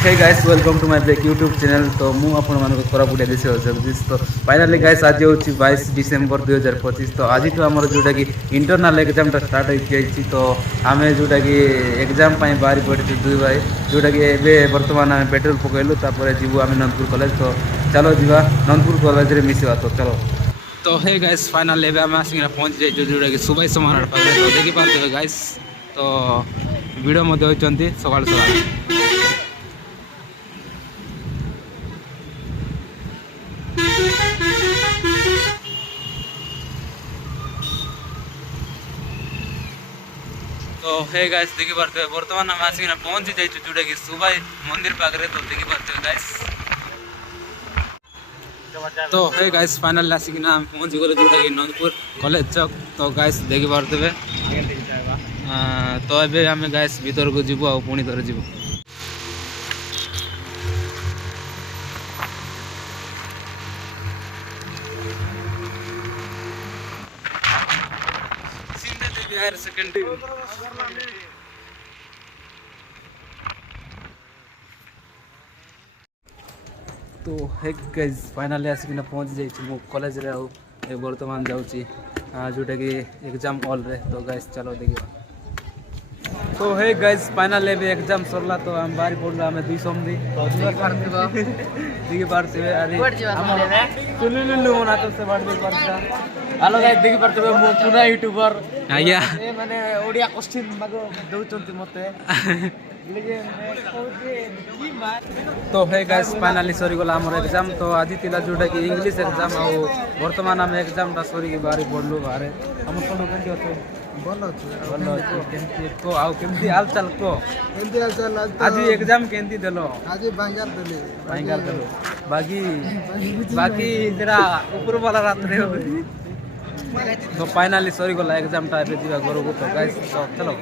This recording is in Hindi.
Hey guys welcome to my break YouTube channel. तो मु आपण मानको कोरापुटिया देश जगदीश। तो फाइनली गाइस आज होची 22 डिसेंबर 2025। तो आज तो हमर जोटा कि इंटरनल एग्जाम टा स्टार्ट होई जाईची। तो आमे जोटा कि एग्जाम पई बारी पड़ती दुई भाई जोटा कि एबे वर्तमान आमे पेट्रोल पकैलु तापर जीवु आमे नंदपुर कॉलेज। तो चलो जीवा नंदपुर कॉलेज रे मिसिवा। तो चलो। तो हे गाइस फाइनल एबे आमे आसिना पहुंच जाई जोटा कि सुबह समार पावे। तो देखि पाते गाइस तो वीडियो मध्ये होचंती सकाळ सकाळ। तो हे गाइस देखि पारते वर्तमान हम आसिना पहुंची जाई जोटा कि सुबह मंदिर पाखरे। तो देखि पारते गाइस तो हे गाइस फाइनल आसिना हम पहुंची गले जोटा कि नंदपुर कॉलेज चौक। तो गाइस देखि पारते तो एबे हम गाइस भीतर को जीवो आ पुणी थरे जीवो। हायर सेकेंडरी तो हे गाइस फाइनली आसिकिना पहुंच जाइछि मो कॉलेज रे। आ वर्तमान जाउछि जोटा कि एग्जाम हॉल रे। तो गाइस चलो देखिबा। तो हे गाइस फाइनल एग्जाम सरला। तो हम बारी पड़लो हमें 2 समझी देखि पारते अरे सुनिलु मना तो से बाड़ देख पारता। हेलो गाइस देखि पारते मो पुना यूट्यूबर आया ए माने ओडिया क्वेश्चन मगो दउचंती मते तो हे गाइस फाइनली सरी गला हमर एग्जाम। तो आज तिला जोटा कि इंग्लिश एग्जाम आ वर्तमान हम एग्जाम टा सरी के बारी पड़लु बारे। हम कोन केंति अछो बोल केंति को आउ केंति हाल चाल को केंति हाल चाल आज एग्जाम केंति देलो आज बांगार देलो बाकी तेरा ऊपर वाला रात रे। तो फाइनली सरी गला एग्जाम टा दिवा घर को। तो गाइस चलो।